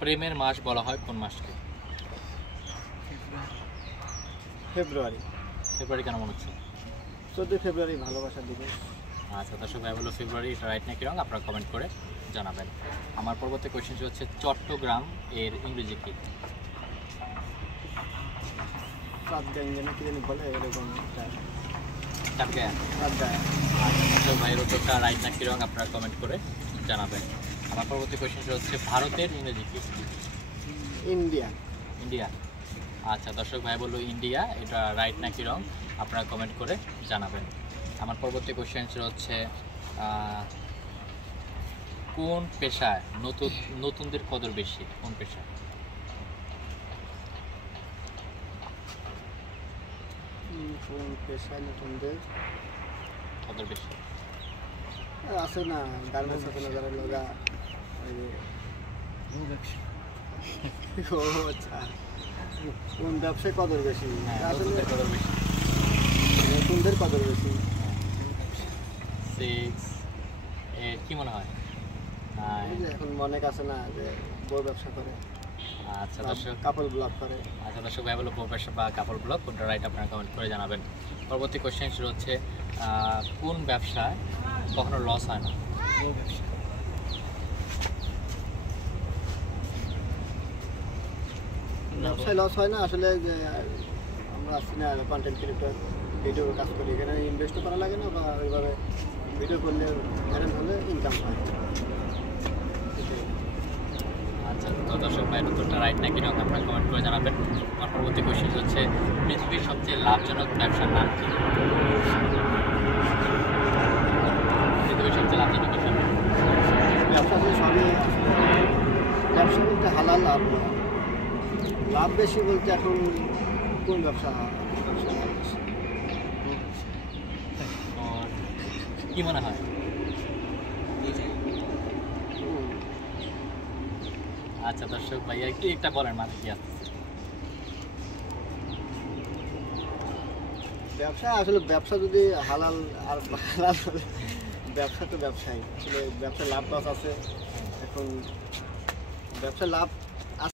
প্রেমের মাস বলা হয় কোন মাসকে? ফেব্রুয়ারি। ফেব্রুয়ারি কেন মনে হচ্ছে? 14 ফেব্রুয়ারি ভালোবাসার দিবস। আচ্ছা দর্শক ভাই বললো ফেব্রুয়ারি, এটা রাইট নাকি রং আপনারা কমেন্ট করে জানাবেন। আমার পরবর্তী কোয়েশ্চেন হচ্ছে চট্টগ্রাম এর ইংরেজি কি? চাঁদগাঁয়ে নাকি জানি বলে এরকম একটা। চাটগাঁয়া। চাঁদগাঁয়ে। আচ্ছা দর্শক ভাইয়ের উত্তরটা রাইট নাকি রং আপনারা কমেন্ট করে জানাবেন। আমার পরবর্তী কোয়েশ্চেন হচ্ছে ভারতের ইংরেজি কি? ইন্ডিয়া। ইন্ডিয়া। আচ্ছা দর্শক ভাই বললো ইন্ডিয়া, এটা রাইট নাকি রং আপনারা কমেন্ট করে জানাবেন। আমার পরবর্তী কোয়েশ্চেন হচ্ছে কোন পেশায় নতুনদের কদর বেশি? কোন পেশায়? কোন পেশায় নতুনদের কদর বেশি? আছে না, গার্মেন্টস আছে না, যারা লগা আচ্ছা কোন ব্যবসায় কদর বেশি? আসলে নতুনদের কদর বেশি। নতুনদের কদর বেশি। 6 8 কি মনে হয়? এই যে এখন অনেক আছে না যে বড় ব্যবসা করে, আচ্ছা দর্শক কাপড় ব্লগ করে। আচ্ছা দর্শক ভাই বলো ব্যবসা বা কাপড় ব্লগ কোনটা রাইট আপনারা কমেন্ট করে জানাবেন। পরবর্তী কোয়েশ্চেন শুরু হচ্ছে কোন ব্যবসায় কখনো লস হয় না? ব্যবসায় লস হয় না আসলে, যে আমরা আসছি না কন্টেন্ট ক্রিয়েটর, ভিডিওর কাজ করি, এখানে ইনভেস্টও করা লাগে না, বা ওইভাবে ভিডিও করলে চ্যানেল হলে ইনকাম হয়। আচ্ছা তো দর্শক ভাইয়ের উত্তরটা রাইট নাকি রং আপনারা কমেন্ট করে জানাবেন। আমার পরবর্তী কোয়েশ্চেন হচ্ছে পৃথিবীর সবচেয়ে লাভজনক ব্যবসার নাম কি? পৃথিবীর সবচেয়ে লাভজনক ব্যবসার নাম? ব্যবসা তো সবই, ব্যবসা বলতে হালাল লাভ না। লাভ বেশি বলতে এখন কোন ব্যবসা লাভ বেশি? কি মনে হয়? আচ্ছা দর্শক ভাইয়া একটু একটা বলেন মাথায় কি আসতেছে? ব্যবসা আসলে ব্যবসা যদি হালাল আর হালাল হলে ব্যবসা তো ব্যবসায়ী, আসলে ব্যবসা লাভ লস আছে। এখন ব্যবসা লাভ